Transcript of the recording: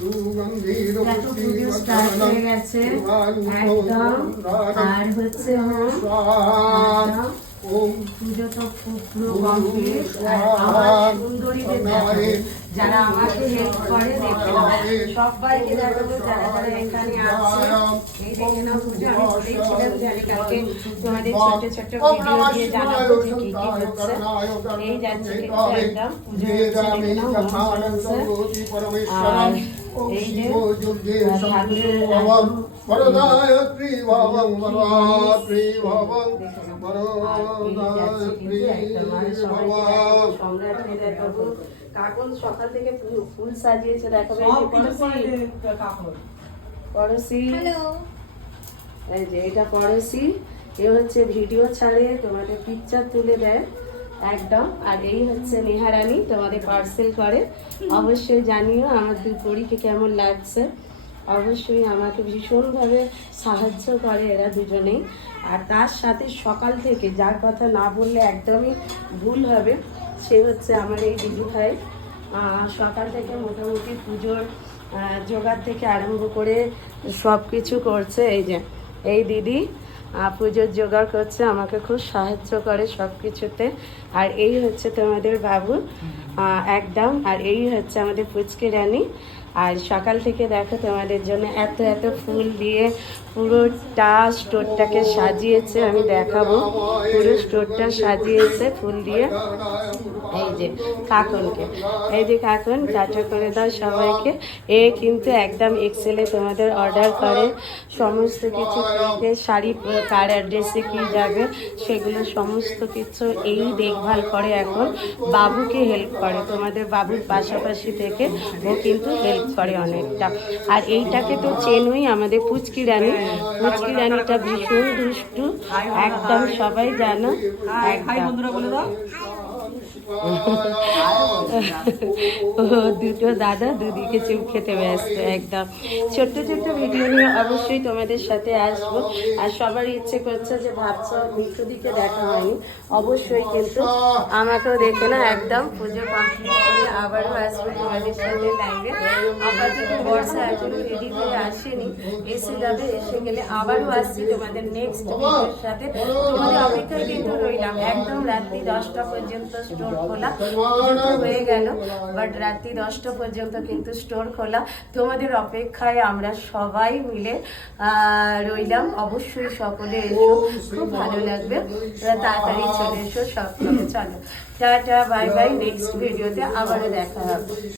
দেখো পুজো স্টার্ট হয়ে গেছে একদম। আর হচ্ছে পুজো তো পুরো কমপ্লিট। আর আমার সুন্দরীদের দেখাবো, যারা আমাকে হেল্প করে দেখে নাও, সবাইকে দেখাবো যারা যারা এখানে আছে। এই দেখে নাও পুজো, আমি বলেছিলাম যে আমি কালকে তোমাদের ছোট্ট ছোট্ট ভিডিও দিয়ে জানাবো যে কি কি হচ্ছে। এই যাচ্ছে কিন্তু একদম পুজো হচ্ছে, দেখে নাও অনুষ্ঠান হচ্ছে। আর এই যে ঠাকুরের কাকন সকাল থেকে ফুল সাজিয়েছে, দেখাবে পড়োশি। এই যে এটা পড়োশি, এ হচ্ছে ভিডিও ছাড়ে, তোমাদের পিকচার তুলে দেয় একদম। আর এই হচ্ছে নেহারানি, তোমাদের পার্সেল করে। অবশ্যই জানিও আমার দুই পরীকে কেমন লাগছে। অবশ্যই আমাকে ভীষণভাবে সাহায্য করে এরা দুজনেই। আর তার সাথে সকাল থেকে যার কথা না বললে একদমই ভুল হবে, সে হচ্ছে আমার এই দিদি ভাই। সকাল থেকে মোটামুটি পুজোর জোগাড় থেকে আরম্ভ করে সব কিছু করছে। এই যে এই দিদি পুজোর জোগাড় করছে, আমাকে খুব সাহায্য করে সব কিছুতে। আর এই হচ্ছে তোমাদের বাবু একদম। আর এই হচ্ছে আমাদের পুচকে রানী। আর সকাল থেকে দেখো তোমাদের জন্য এত এত ফুল দিয়ে পুরোটা স্টোরটাকে সাজিয়েছে, আমি দেখাবো। পুরো স্টোরটা সাজিয়েছে ফুল দিয়ে। এই যে কাকনকে, এই যে কাকন টাটা করে দাও সবাইকে। এ কিন্তু একদম এক্সেলে তোমাদের অর্ডার করে সমস্ত কিছু, শাড়ি কার অ্যাড্রেসে কী যাবে সেগুলো সমস্ত কিছু এই দেখভাল করে। এখন বাবুকে হেল্প করে, তোমাদের বাবুর পাশাপাশি থেকে ও কিন্তু হেল্প করে অনেকটা। আর এইটাকে তো চেনই, আমাদের পুচকি রানী। পুচকি রানীটা ভীষণ দুষ্টু একদম, সবাই জানো একদম। দুটো দাদা দুদিকে চুপ খেতে ব্যস্ত একদম। ছোট্ট ছোট্ট ভিডিও নিয়ে অবশ্যই তোমাদের সাথে আসবো। আর সবার ইচ্ছে করছে যে ভাবছো মিঠুদিকে দেখা হয়নি, অবশ্যই কিন্তু আমাকেও দেখে না একদম। পুজো কমপ্লিট করে আবারও আসবো তোমাদের সাথে লাইভে। আপাতত বর্ষা এখনো রেডি হয়ে আসেনি, এসে যাবে, এসে গেলে আবারও আসছি তোমাদের নেক্সট ভিডিওর সাথে। তোমাদের অপেক্ষায় কিন্তু রইলাম একদম রাত্রি 10টা পর্যন্ত স্টোর খোলা। দুটো হয়ে গেল, বাট রাত্রি 10টা পর্যন্ত কিন্তু স্টোর খোলা। তোমাদের অপেক্ষায় আমরা সবাই মিলে রইলাম। অবশ্যই সকলে এসো, খুব ভালো লাগবে। তাড়াতাড়ি চলে এসো সব। চলো টাটা বাই বাই, নেক্সট ভিডিওতে আবারও দেখা হবে।